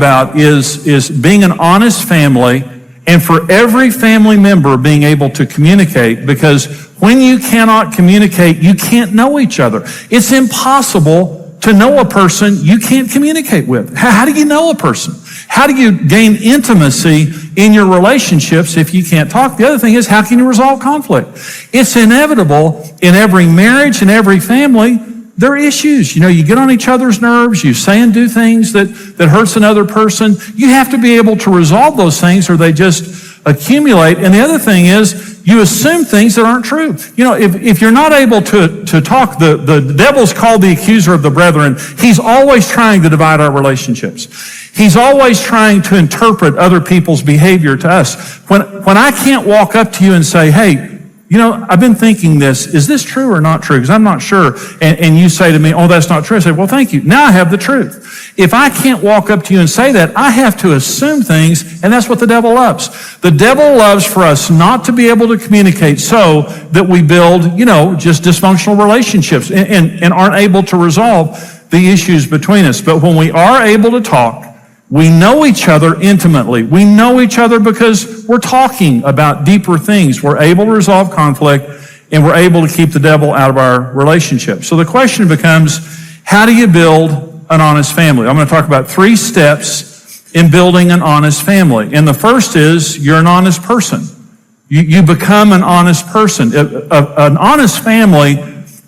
about is being an honest family, and for every family member being able to communicate, because when you cannot communicate, you can't know each other. It's impossible to know a person you can't communicate with. How do you know a person? How do you gain intimacy in your relationships if you can't talk? The other thing is, how can you resolve conflict? It's inevitable in every marriage and every family. There are issues. You get on each other's nerves. You say and do things that hurts another person. You have to be able to resolve those things, or they just accumulate. And the other thing is, you assume things that aren't true. If you're not able to talk, the devil's called the accuser of the brethren. He's always trying to divide our relationships. He's always trying to interpret other people's behavior to us. When I can't walk up to you and say, hey, I've been thinking this. Is this true or not true? Because I'm not sure. And you say to me, oh, that's not true. I say, well, thank you. Now I have the truth. If I can't walk up to you and say that, I have to assume things, and that's what the devil loves. The devil loves for us not to be able to communicate so that we build, just dysfunctional relationships and aren't able to resolve the issues between us. But when we are able to talk, we know each other intimately. We know each other because we're talking about deeper things. We're able to resolve conflict, and we're able to keep the devil out of our relationship. So the question becomes, how do you build an honest family? I'm going to talk about 3 steps in building an honest family. And the first is, you're an honest person. You become an honest person. An honest family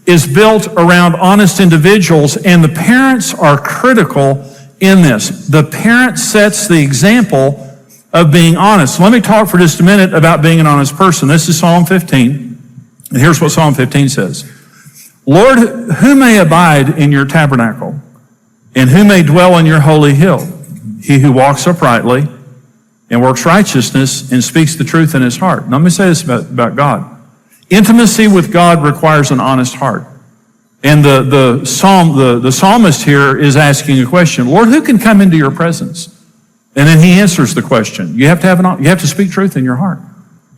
is built around honest individuals, and the parents are critical in this. The parent sets the example of being honest. So let me talk for just a minute about being an honest person. This is Psalm 15, and here's what Psalm 15 says. Lord, who may abide in your tabernacle, and who may dwell in your holy hill? He who walks uprightly and works righteousness and speaks the truth in his heart. Now, let me say this about God. Intimacy with God requires an honest heart. And the psalmist here is asking a question. Lord, who can come into your presence? And then he answers the question. You have to speak truth in your heart.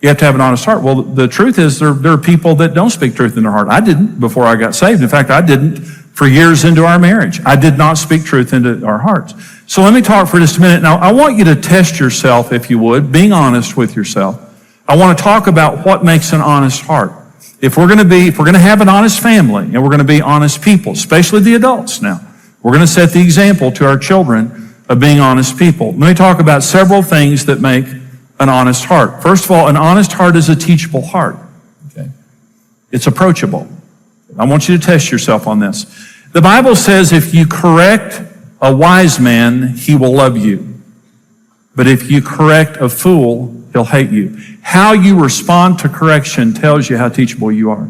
You have to have an honest heart. Well, the truth is there are people that don't speak truth in their heart. I didn't before I got saved. In fact, I didn't for years into our marriage. I did not speak truth into our hearts. So let me talk for just a minute. Now, I want you to test yourself, if you would, being honest with yourself. I want to talk about what makes an honest heart. If we're going to have an honest family, and we're going to be honest people, especially the adults now, we're going to set the example to our children of being honest people. Let me talk about several things that make an honest heart. First of all, an honest heart is a teachable heart. Okay? It's approachable. I want you to test yourself on this. The Bible says if you correct a wise man, he will love you. But if you correct a fool, he'll hate you. How you respond to correction tells you how teachable you are.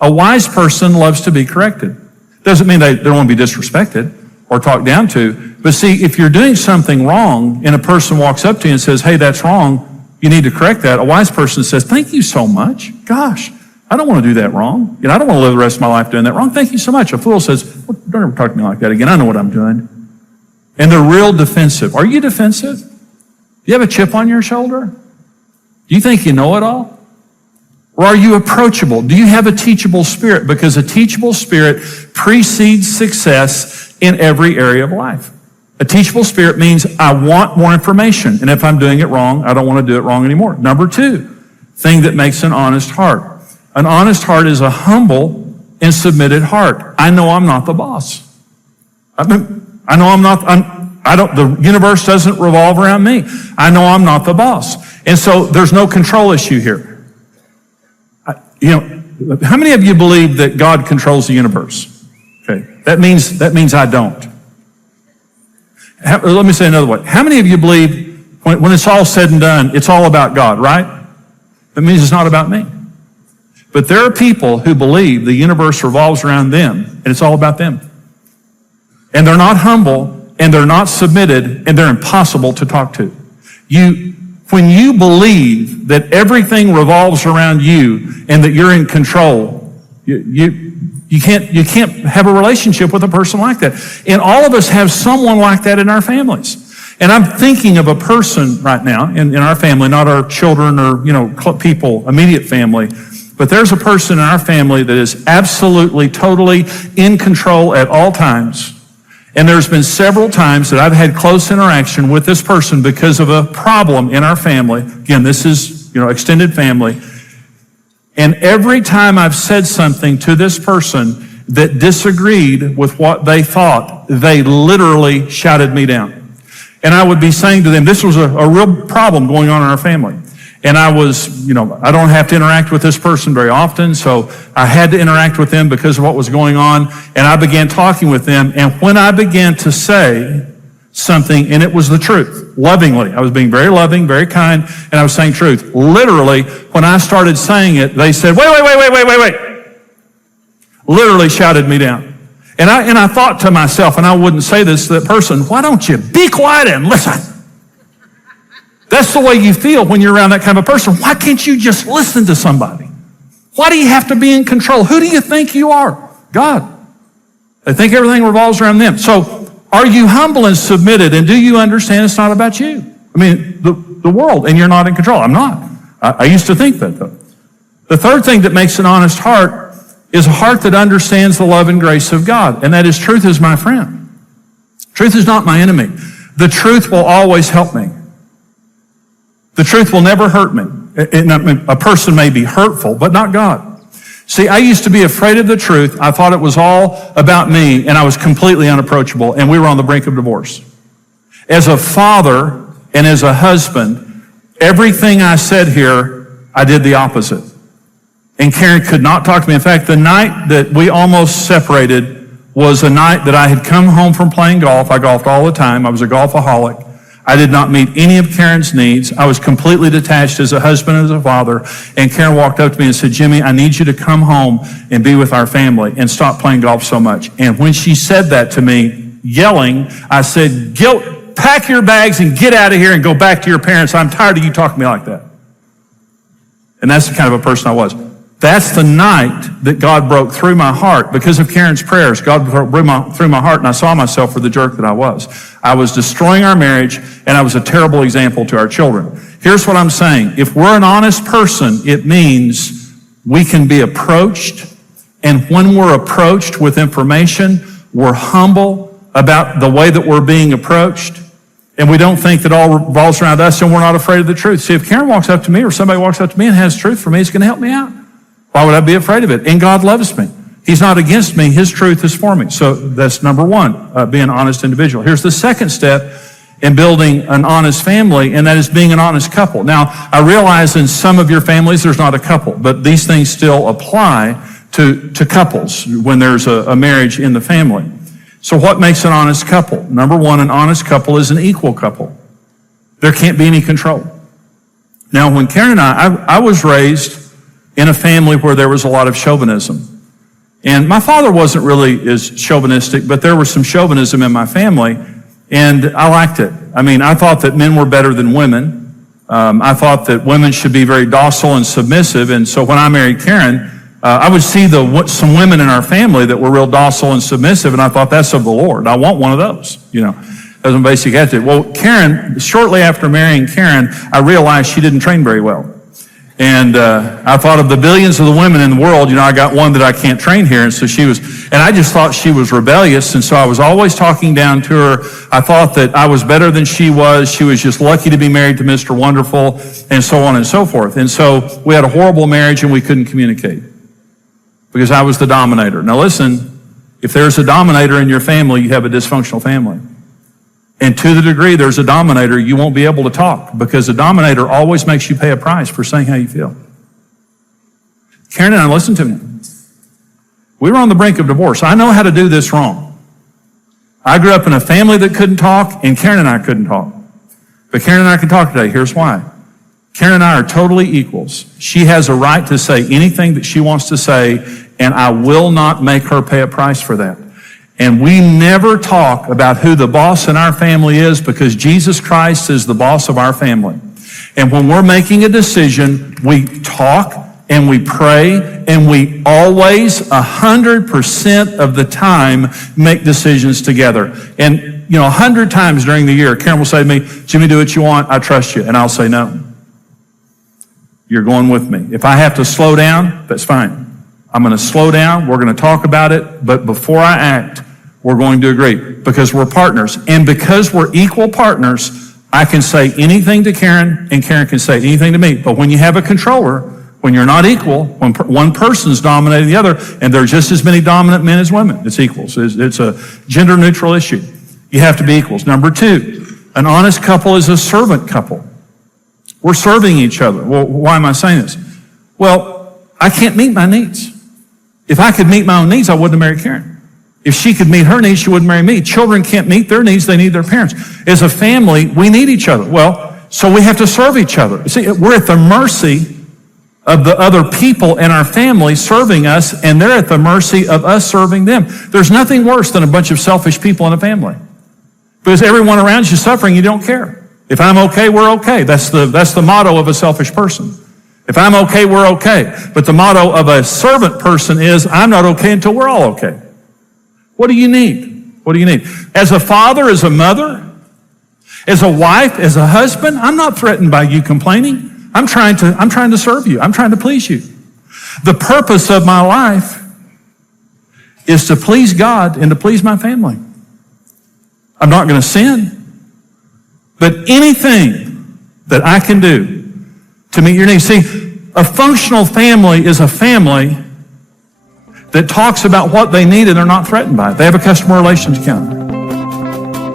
A wise person loves to be corrected. Doesn't mean they don't want to be disrespected or talked down to. But see, if you're doing something wrong and a person walks up to you and says, hey, that's wrong, you need to correct that. A wise person says, thank you so much. Gosh, I don't want to do that wrong. I don't want to live the rest of my life doing that wrong. Thank you so much. A fool says, well, don't ever talk to me like that again. I know what I'm doing. And they're real defensive. Are you defensive? Do you have a chip on your shoulder? Do you think you know it all? Or are you approachable? Do you have a teachable spirit? Because a teachable spirit precedes success in every area of life. A teachable spirit means I want more information, and if I'm doing it wrong, I don't want to do it wrong anymore. Number 2, thing that makes an honest heart. An honest heart is a humble and submitted heart. I know I'm not the boss. The universe doesn't revolve around me. I know I'm not the boss. And so there's no control issue here. How many of you believe that God controls the universe? Okay, that means I don't. Let me say another way. How many of you believe when it's all said and done, it's all about God, right? That means it's not about me. But there are people who believe the universe revolves around them, and it's all about them. And they're not humble, and they're not submitted, and they're impossible to talk to. When you believe that everything revolves around you and that you're in control, you can't have a relationship with a person like that. And all of us have someone like that in our families. And I'm thinking of a person right now in our family, not our children or people, immediate family, but there's a person in our family that is absolutely, totally in control at all times. And there's been several times that I've had close interaction with this person because of a problem in our family. Again, this is, extended family. And every time I've said something to this person that disagreed with what they thought, they literally shouted me down. And I would be saying to them, this was a real problem going on in our family. And I was, I don't have to interact with this person very often, so I had to interact with them because of what was going on. And I began talking with them. And when I began to say something, and it was the truth, lovingly, I was being very loving, very kind, and I was saying truth. Literally, when I started saying it, they said, wait. Literally shouted me down. And I thought to myself, and I wouldn't say this to that person, why don't you be quiet and listen? That's the way you feel when you're around that kind of a person. Why can't you just listen to somebody? Why do you have to be in control? Who do you think you are? God. They think everything revolves around them. So are you humble and submitted, and do you understand it's not about you? I mean, the world, and you're not in control. I'm not. I used to think that, though. The third thing that makes an honest heart is a heart that understands the love and grace of God, and that is truth is my friend. Truth is not my enemy. The truth will always help me. The truth will never hurt me. A person may be hurtful, but not God. See, I used to be afraid of the truth. I thought it was all about me, and I was completely unapproachable, and we were on the brink of divorce. As a father and as a husband, everything I said here, I did the opposite. And Karen could not talk to me. In fact, the night that we almost separated was a night that I had come home from playing golf. I golfed all the time. I was a golfaholic. I did not meet any of Karen's needs. I was completely detached as a husband and as a father. And Karen walked up to me and said, Jimmy, I need you to come home and be with our family and stop playing golf so much. And when she said that to me, yelling, I said, pack your bags and get out of here and go back to your parents. I'm tired of you talking to me like that. And that's the kind of a person I was. That's the night that God broke through my heart. Because of Karen's prayers, God broke through my heart, and I saw myself for the jerk that I was. I was destroying our marriage, and I was a terrible example to our children. Here's what I'm saying. If we're an honest person, it means we can be approached, and when we're approached with information, we're humble about the way that we're being approached, and we don't think that all revolves around us, and we're not afraid of the truth. See, if Karen walks up to me or somebody walks up to me and has truth for me, it's going to help me out. Why would I be afraid of it? And God loves me. He's not against me. His truth is for me. So that's number one, being an honest individual. Here's the second step in building an honest family, and that is being an honest couple. Now, I realize in some of your families there's not a couple, but these things still apply to couples when there's a marriage in the family. So what makes an honest couple? Number one, an honest couple is an equal couple. There can't be any control. Now, when Karen and I was raised in a family where there was a lot of chauvinism. And my father wasn't really as chauvinistic, but there was some chauvinism in my family, and I liked it. I mean, I thought that men were better than women. I thought that women should be very docile and submissive, and so when I married Karen, I would see some women in our family that were real docile and submissive, and I thought, that's of the Lord. I want one of those, as a basic attitude. Well, Karen, shortly after marrying Karen, I realized she didn't train very well. And I thought of the billions of the women in the world, I got one that I can't train here. And so and I just thought she was rebellious. And so I was always talking down to her. I thought that I was better than she was. She was just lucky to be married to Mr. Wonderful, and so on and so forth. And so we had a horrible marriage, and we couldn't communicate because I was the dominator. Now listen, if there's a dominator in your family, you have a dysfunctional family. And to the degree there's a dominator, you won't be able to talk, because a dominator always makes you pay a price for saying how you feel. Karen and I, listen to me. We were on the brink of divorce. I know how to do this wrong. I grew up in a family that couldn't talk, and Karen and I couldn't talk. But Karen and I can talk today. Here's why. Karen and I are totally equals. She has a right to say anything that she wants to say, and I will not make her pay a price for that. And we never talk about who the boss in our family is, because Jesus Christ is the boss of our family. And when we're making a decision, we talk and we pray, and we always, 100% of the time, make decisions together. And, 100 times during the year, Karen will say to me, Jimmy, do what you want. I trust you. And I'll say, no. You're going with me. If I have to slow down, that's fine. I'm going to slow down. We're going to talk about it. But before I act, we're going to agree because we're partners. And because we're equal partners, I can say anything to Karen and Karen can say anything to me. But when you have a controller, when you're not equal, when one person's dominating the other, and there are just as many dominant men as women, it's equals. It's a gender neutral issue. You have to be equals. Number two, an honest couple is a servant couple. We're serving each other. Well, why am I saying this? Well, I can't meet my needs. If I could meet my own needs, I wouldn't have married Karen. If she could meet her needs, she wouldn't marry me. Children can't meet their needs, they need their parents. As a family, we need each other. Well, so we have to serve each other. See, we're at the mercy of the other people in our family serving us, and they're at the mercy of us serving them. There's nothing worse than a bunch of selfish people in a family. Because everyone around you suffering, you don't care. If I'm okay, we're okay. That's the motto of a selfish person. If I'm okay, we're okay. But the motto of a servant person is, I'm not okay until we're all okay. What do you need? What do you need? As a father, as a mother, as a wife, as a husband, I'm not threatened by you complaining. I'm trying to serve you. I'm trying to please you. The purpose of my life is to please God and to please my family. I'm not going to sin, but anything that I can do to meet your needs. See, a functional family is a family that talks about what they need and they're not threatened by it. They have a customer relations calendar.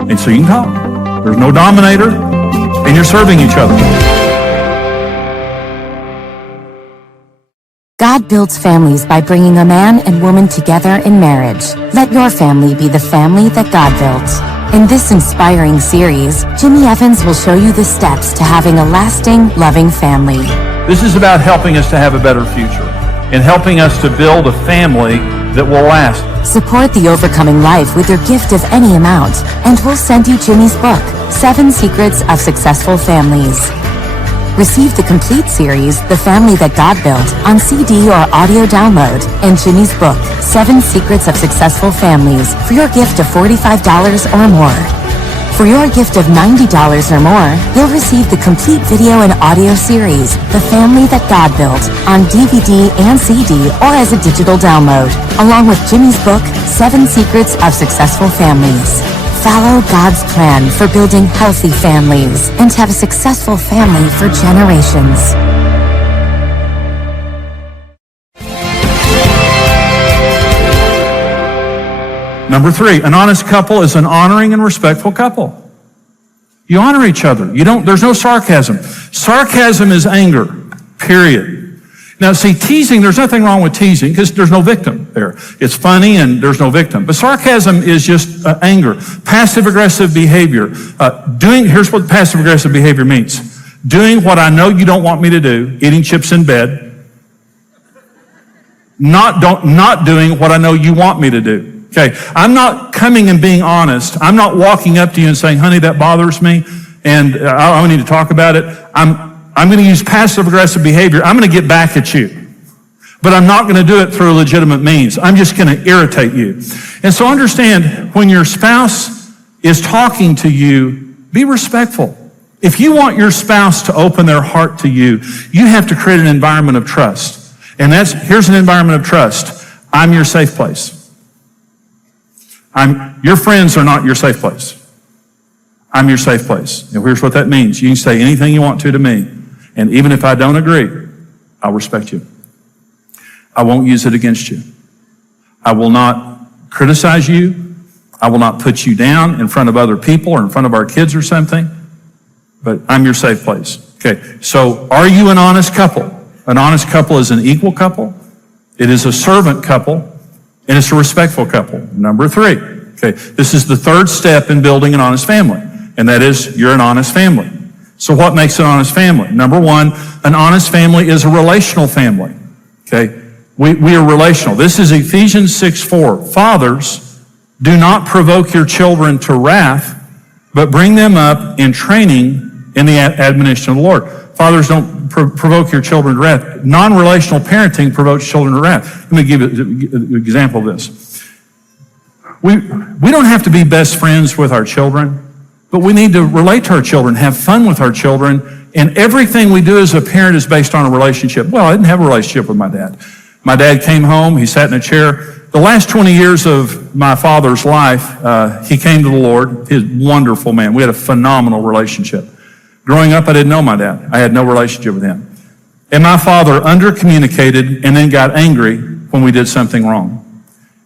And so you can talk. There's no dominator, and you're serving each other. God builds families by bringing a man and woman together in marriage. Let your family be the family that God built. In this inspiring series, Jimmy Evans will show you the steps to having a lasting, loving family. This is about helping us to have a better future and helping us to build a family that will last. Support the Overcoming Life with your gift of any amount, and we'll send you Jimmy's book, 7 Secrets of Successful Families. Receive the complete series, The Family That God Built, on CD or audio download, and Jimmy's book, 7 Secrets of Successful Families, for your gift of $45 or more. For your gift of $90 or more, you'll receive the complete video and audio series, The Family That God Built, on DVD and CD or as a digital download, along with Jimmy's book, 7 Secrets of Successful Families. Follow God's plan for building healthy families and have a successful family for generations. Number 3, an honest couple is an honoring and respectful couple. You honor each other. There's no sarcasm. Sarcasm is anger, period. Now, see, teasing, there's nothing wrong with teasing because there's no victim there. It's funny and there's no victim. But sarcasm is just anger, passive-aggressive behavior. Here's what passive-aggressive behavior means. Doing what I know you don't want me to do, eating chips in bed, not doing what I know you want me to do. Okay, I'm not coming and being honest. I'm not walking up to you and saying, honey, that bothers me, and I need to talk about it. I'm going to use passive-aggressive behavior. I'm going to get back at you. But I'm not going to do it through legitimate means. I'm just going to irritate you. And so understand, when your spouse is talking to you, be respectful. If you want your spouse to open their heart to you, you have to create an environment of trust. And here's an environment of trust. I'm your safe place. Your friends are not your safe place. I'm your safe place. And here's what that means. You can say anything you want to me. And even if I don't agree, I'll respect you. I won't use it against you. I will not criticize you. I will not put you down in front of other people or in front of our kids or something. But I'm your safe place. Okay, so are you an honest couple? An honest couple is an equal couple. It is a servant couple. And it's a respectful couple. Number 3. Okay, this is the 3rd step in building an honest family. And that is, you're an honest family. So what makes an honest family? Number 1, an honest family is a relational family. Okay? We are relational. This is Ephesians 6:4. Fathers, do not provoke your children to wrath, but bring them up in training in the admonition of the Lord. Fathers, don't provoke your children to wrath. Non-relational parenting provokes children to wrath. Let me give you an example of this. We don't have to be best friends with our children, but we need to relate to our children, have fun with our children, and everything we do as a parent is based on a relationship. Well, I didn't have a relationship with my dad. My dad came home, he sat in a chair, the last 20 years of my father's life, he came to the Lord. He's a wonderful man. We had a phenomenal relationship. Growing up, I didn't know my dad. I had no relationship with him. And my father under-communicated and then got angry when we did something wrong.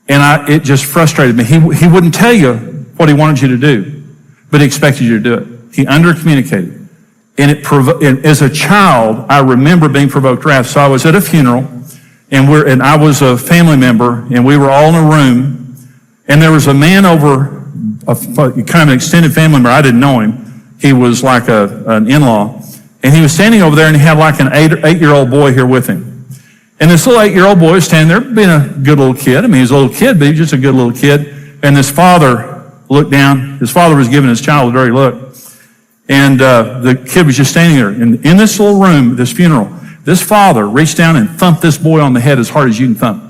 And it just frustrated me. He wouldn't tell you what he wanted you to do, but he expected you to do it. He under-communicated. And as a child, I remember being provoked wrath. So I was at a funeral, and I was a family member, and we were all in a room, and there was a man over, kind of an extended family member. I didn't know him. He was like an in-law, and he was standing over there, and he had like an eight-year-old boy here with him. And this little 8-year-old boy was standing there, being a good little kid. I mean, he was a little kid, but he was just a good little kid. And this father looked down. His father was giving his child a dirty look. And the kid was just standing there. And in this little room, this funeral, this father reached down and thumped this boy on the head as hard as you can thump.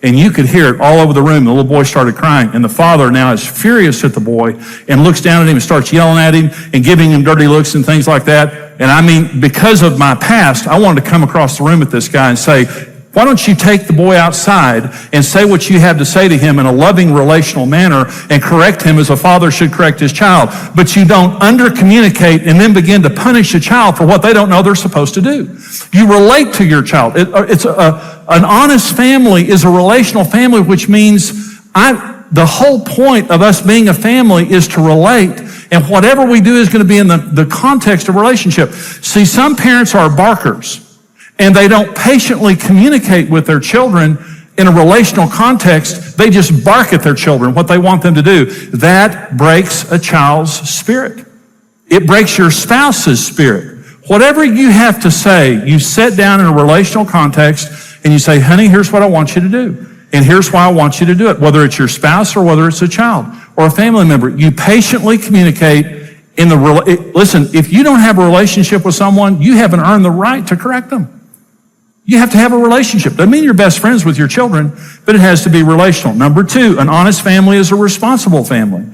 And you could hear it all over the room. The little boy started crying. And the father now is furious at the boy and looks down at him and starts yelling at him and giving him dirty looks and things like that. And I mean, because of my past, I wanted to come across the room at this guy and say, why don't you take the boy outside and say what you have to say to him in a loving, relational manner and correct him as a father should correct his child? But you don't under-communicate and then begin to punish a child for what they don't know they're supposed to do. You relate to your child. An honest family is a relational family, which means the whole point of us being a family is to relate. And whatever we do is going to be in the context of relationship. See, some parents are barkers, and they don't patiently communicate with their children in a relational context. They just bark at their children, what they want them to do. That breaks a child's spirit. It breaks your spouse's spirit. Whatever you have to say, you sit down in a relational context and you say, honey, here's what I want you to do. And here's why I want you to do it, whether it's your spouse or whether it's a child or a family member. You patiently communicate listen, if you don't have a relationship with someone, you haven't earned the right to correct them. You have to have a relationship. Doesn't mean you're best friends with your children, but it has to be relational. Number 2, an honest family is a responsible family,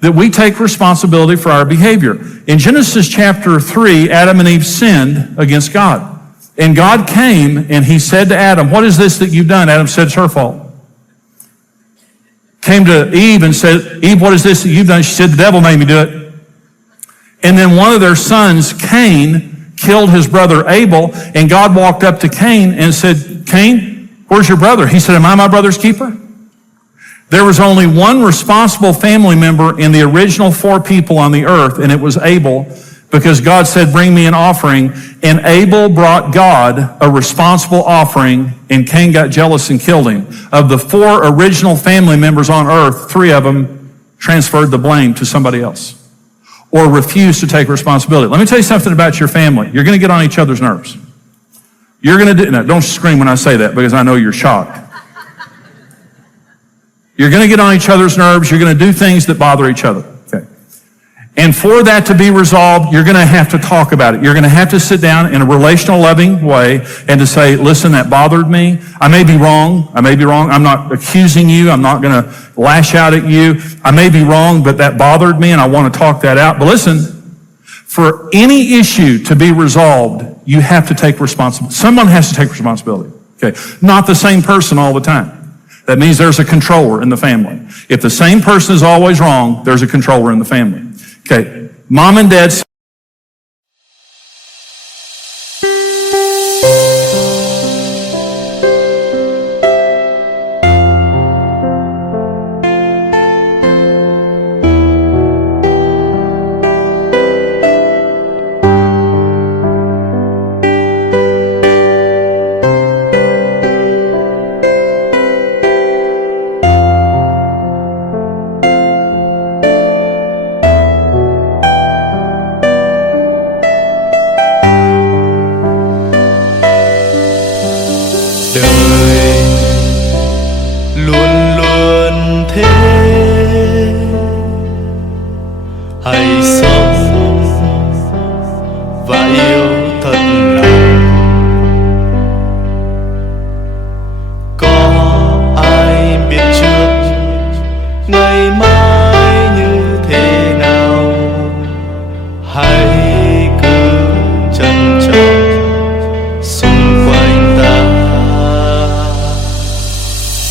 that we take responsibility for our behavior. In Genesis chapter 3, Adam and Eve sinned against God. And God came and he said to Adam, what is this that you've done? Adam said, it's her fault. Came to Eve and said, Eve, what is this that you've done? She said, the devil made me do it. And then one of their sons, Cain, killed his brother Abel, and God walked up to Cain and said, Cain, where's your brother? He said, am I my brother's keeper? There was only one responsible family member in the original 4 people on the earth, and it was Abel, because God said, bring me an offering, and Abel brought God a responsible offering, and Cain got jealous and killed him. Of the 4 original family members on earth, 3 of them transferred the blame to somebody else, or refuse to take responsibility. Let me tell you something about your family. You're going to get on each other's nerves. You're going to do, no, don't scream when I say that, because I know you're shocked. You're going to get on each other's nerves. You're going to do things that bother each other. Okay. And for that to be resolved, you're going to have to talk about it. You're going to have to sit down in a relational, loving way and to say, listen, that bothered me. I may be wrong. I'm not accusing you. I'm not going to lash out at you. I may be wrong, but that bothered me and I want to talk that out. But listen, for any issue to be resolved, you have to take responsibility. Someone has to take responsibility. Okay. Not the same person all the time. That means there's a controller in the family. If the same person is always wrong, there's a controller in the family. Okay. Mom and dad.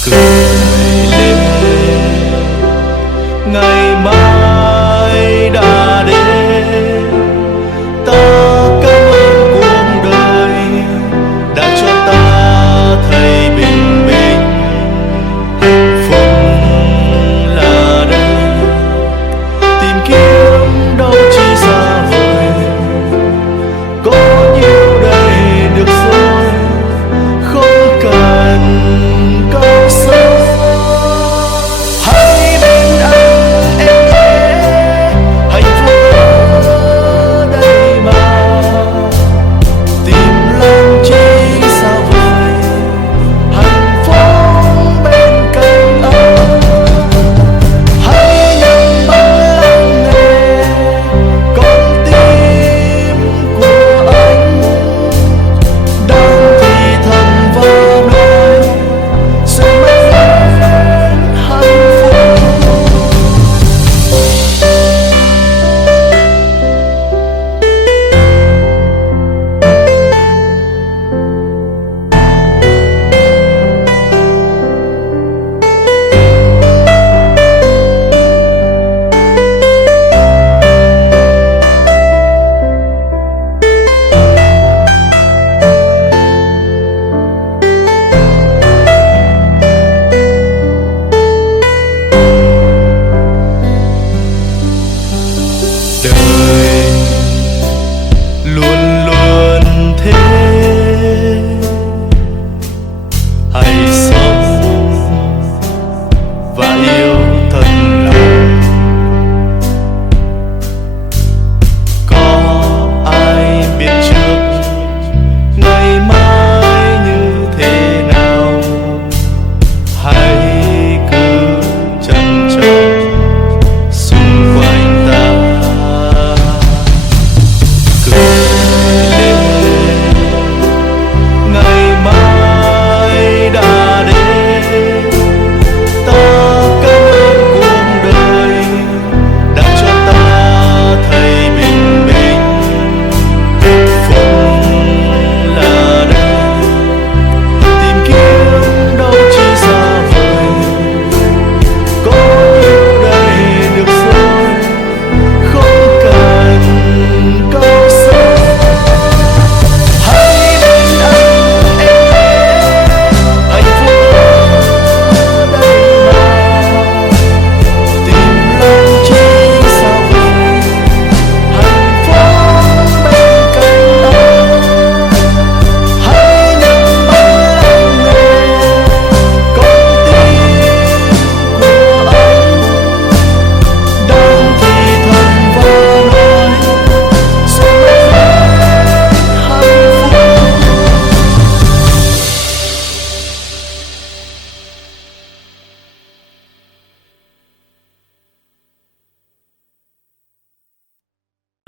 cười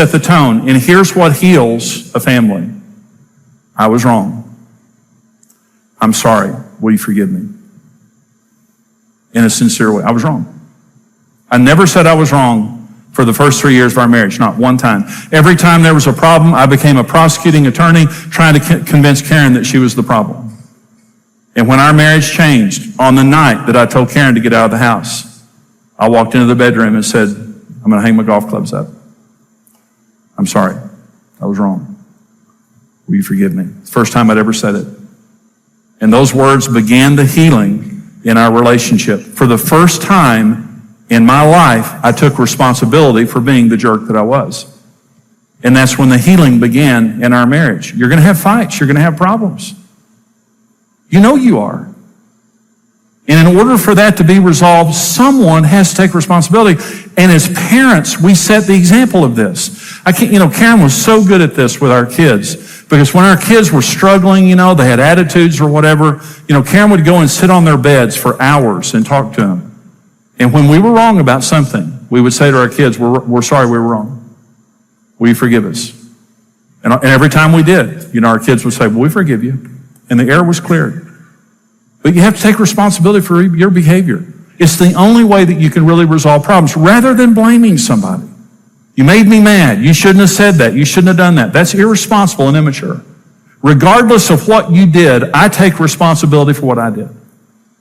set the tone. And here's what heals a family. I was wrong. I'm sorry. Will you forgive me? In a sincere way. I was wrong. I never said I was wrong for the first 3 years of our marriage, not one time. Every time there was a problem, I became a prosecuting attorney trying to convince Karen that she was the problem. And when our marriage changed, on the night that I told Karen to get out of the house, I walked into the bedroom and said, I'm going to hang my golf clubs up. I'm sorry. I was wrong. Will you forgive me? It's the first time I'd ever said it. And those words began the healing in our relationship. For the first time in my life, I took responsibility for being the jerk that I was. And that's when the healing began in our marriage. You're going to have fights. You're going to have problems. You know you are. And in order for that to be resolved, someone has to take responsibility. And as parents, we set the example of this. Karen was so good at this with our kids. Because when our kids were struggling, they had attitudes or whatever, Karen would go and sit on their beds for hours and talk to them. And when we were wrong about something, we would say to our kids, we're sorry we were wrong. Will you forgive us? And every time we did, our kids would say, well, we forgive you. And the air was cleared. But you have to take responsibility for your behavior. It's the only way that you can really resolve problems, rather than blaming somebody. You made me mad. You shouldn't have said that. You shouldn't have done that. That's irresponsible and immature. Regardless of what you did, I take responsibility for what I did.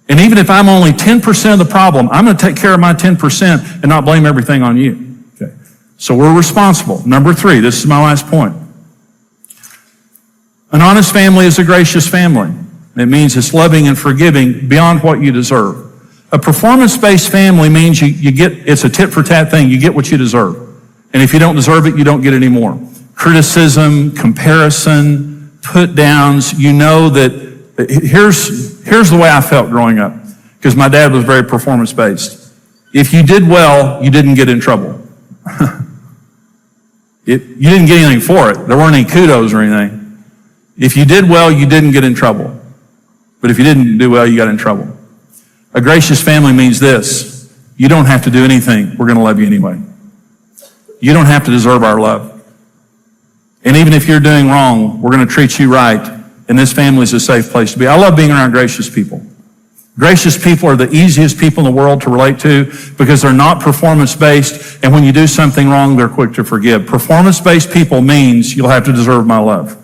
And even if I'm only 10% of the problem, I'm going to take care of my 10% and not blame everything on you. Okay. So we're responsible. Number 3, this is my last point. An honest family is a gracious family. It means it's loving and forgiving beyond what you deserve. A performance-based family means it's a tit-for-tat thing. You get what you deserve. And if you don't deserve it, you don't get any more. Criticism, comparison, put-downs, that here's the way I felt growing up, because my dad was very performance-based. If you did well, you didn't get in trouble. You didn't get anything for it. There weren't any kudos or anything. If you did well, you didn't get in trouble. But if you didn't do well, you got in trouble. A gracious family means this: you don't have to do anything. We're going to love you anyway. You don't have to deserve our love. And even if you're doing wrong, we're going to treat you right. And this family is a safe place to be. I love being around gracious people. Gracious people are the easiest people in the world to relate to because they're not performance-based. And when you do something wrong, they're quick to forgive. Performance-based people means you'll have to deserve my love.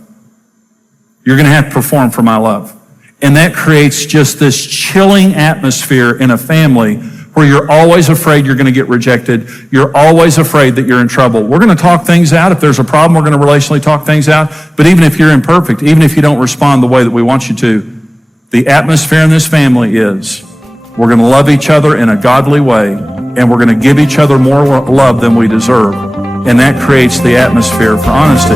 You're going to have to perform for my love. And that creates just this chilling atmosphere in a family where you're always afraid you're going to get rejected. You're always afraid that you're in trouble. We're going to talk things out. If there's a problem, we're going to relationally talk things out. But even if you're imperfect, even if you don't respond the way that we want you to, the atmosphere in this family is we're going to love each other in a godly way, and we're going to give each other more love than we deserve. And that creates the atmosphere for honesty.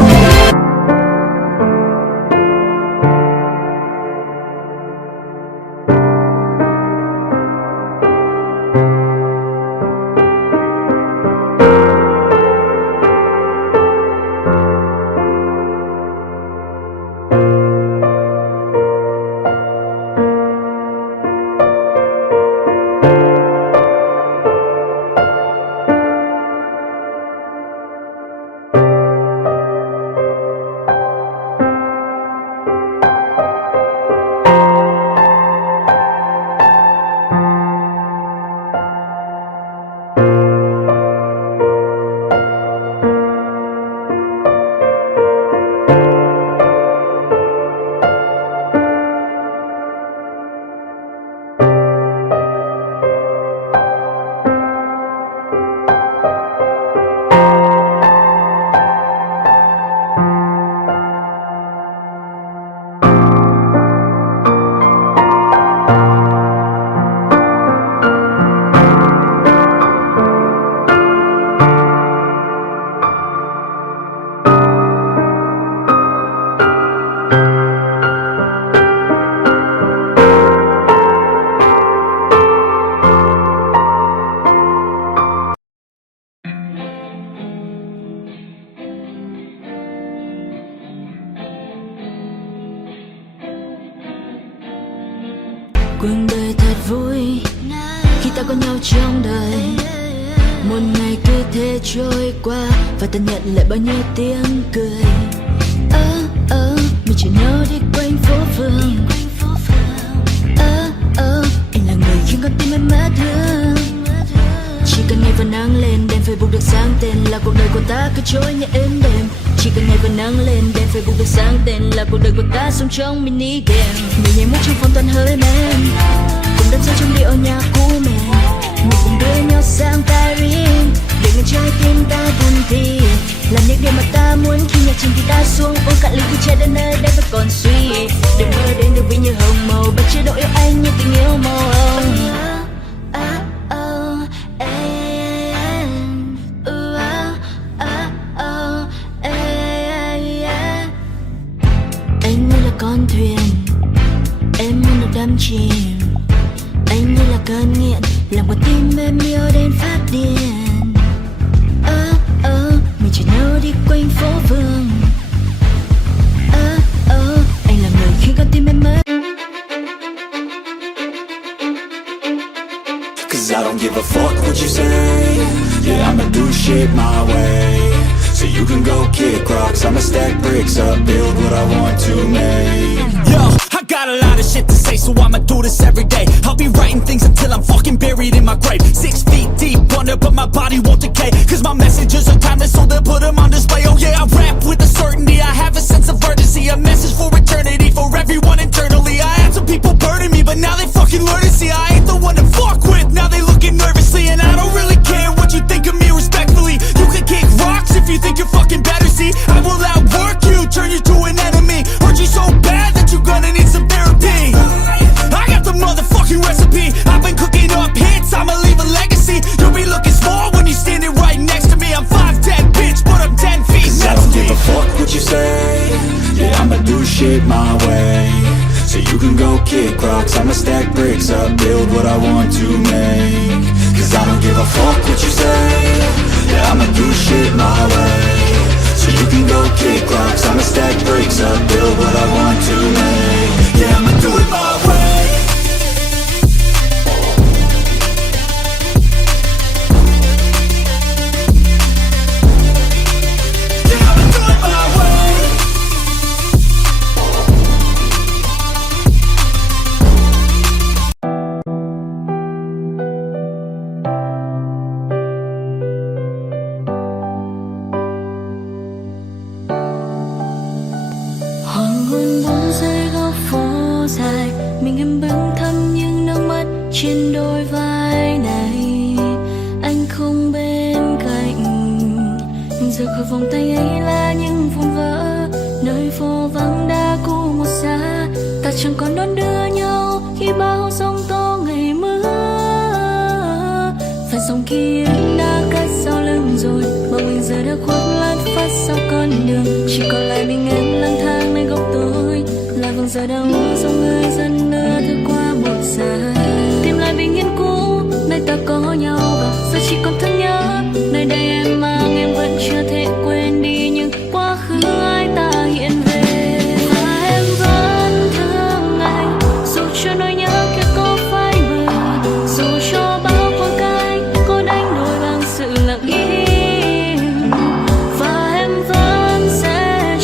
Cuộc đời thật vui khi ta có nhau trong đời. Một ngày cứ thế trôi qua và ta nhận lại bao nhiêu tiếng cười. Mình chỉ nhớ đi quanh phố phường. Anh là người khiến con tim em mất thương. Chỉ cần ngày và nắng lên, đèn Facebook được sáng tên là cuộc đời của ta cứ trôi như êm đềm. Chỉ cần ngày và nắng lên, đèn Facebook được sáng tên là cuộc đời của ta sống trong mini game. Mình nhảy múa trong phòng toàn hơi men, cùng đắm say trong điệu nhạc cũ mềm. Mình cùng đưa nhau sang Paris để ngăn trái tim ta buồn thì làm những điều mà ta muốn khi nhạc trình thì ta xuống uống cạn ly khi trái đến nơi đây vẫn còn suy. Đừng mơ đến được vì như hồng màu bất chế độ yêu anh như tình yêu màu hồng. Anh như là con thuyền, em như là đắm chìm. Anh như là cơn nghiện, làm con tim em yêu đến phát điên. Mình chỉ nhớ đi quanh phố phường. Anh là người khiến con tim em mất. Cause I don't give a fuck what you say. Yeah, I'ma do shit my way. So you can go kick rocks, I'ma stack bricks up, build what I want to make. Yo, I got a lot of shit to say, so I'ma do this every day. I'll be writing things until I'm fucking buried in my grave. 6 feet deep under, but my body won't decay. Cause my messages are timeless, so they'll put them on display. Oh yeah, I rap with a certainty, I have a sense of urgency. A message for eternity, for everyone internally. I had some people burning me, but now they fucking learn to see I ain't the one to fuck with. Now they looking nervously, and I don't really care what you think of me respectfully. You can kick rocks if you think you're fucking better, see I will outwork you, turn you to an enemy. Hurt you so bad that you're gonna need some therapy. I got the motherfucking recipe, I've been cooking up hits, I'ma leave a legacy. You'll be looking small when you're standing right next to me. I'm 5'10", bitch, but I'm 10 feet. Cause I don't give a fuck what you say. Yeah, I'ma do shit my way. So you can go kick rocks, I'ma stack bricks up, build what I want to make. Cause I don't give a fuck what you say. Yeah, I'ma do shit my way. So you can go kick rocks, I'ma stack bricks up, build what I want to make. Yeah, I'ma do it my way. Yeah, I'ma do it my way. Hoàng hôn 4 giây góc phố dài, mình em bâng thăm những nước mắt trên đôi vai này. Anh không bên cạnh, giờ khỏi vòng tay ấy là những vụn vỡ. Nơi phố vắng đã cũ một xa, ta chẳng còn đón đưa nhau khi bao giông tố ngày mưa. Và dòng ký ức đã cất sau lưng rồi, mà mình giờ đã khuất lát phát sau con đường. Chỉ còn lại mình em lang thang nơi góc tối, là vầng giờ đang mưa dòng người dần đưa thức qua một giờ. Tìm lại bình yên cũ, nơi ta có nhau và giờ chỉ còn thương nhớ. Nơi đây em mang em vẫn chưa thể quên đi những quá khứ ai ta hiện về. Và em vẫn thương anh, dù cho nỗi nhớ kia có phai mờ, dù cho bao khoảng cách có đánh đổi bằng sự lặng im. Và em vẫn sẽ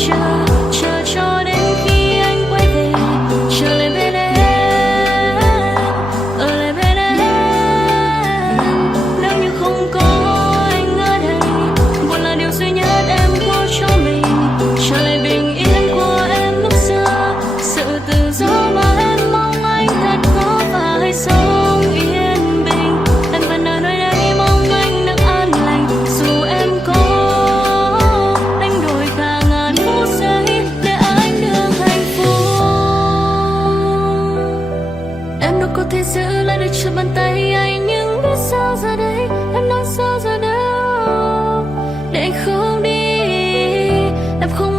chờ cho đến khi anh quay về, chờ lại bên em, ở lại bên em. Nếu như không có anh ở đây, buồn là điều duy nhất em có cho mình. Trở lại bình yên của em lúc xưa, sự tự do mà em mong anh thật có phải sống yên bình. Em vẫn ở nơi đây mong anh được an lành, dù em có đánh đổi cả ngàn phút giây để anh được hạnh phúc. Em đâu có thể giữ lại được trong bàn tay anh, nhưng biết sao giờ đây, em nói sao giờ đâu để anh không đi, em không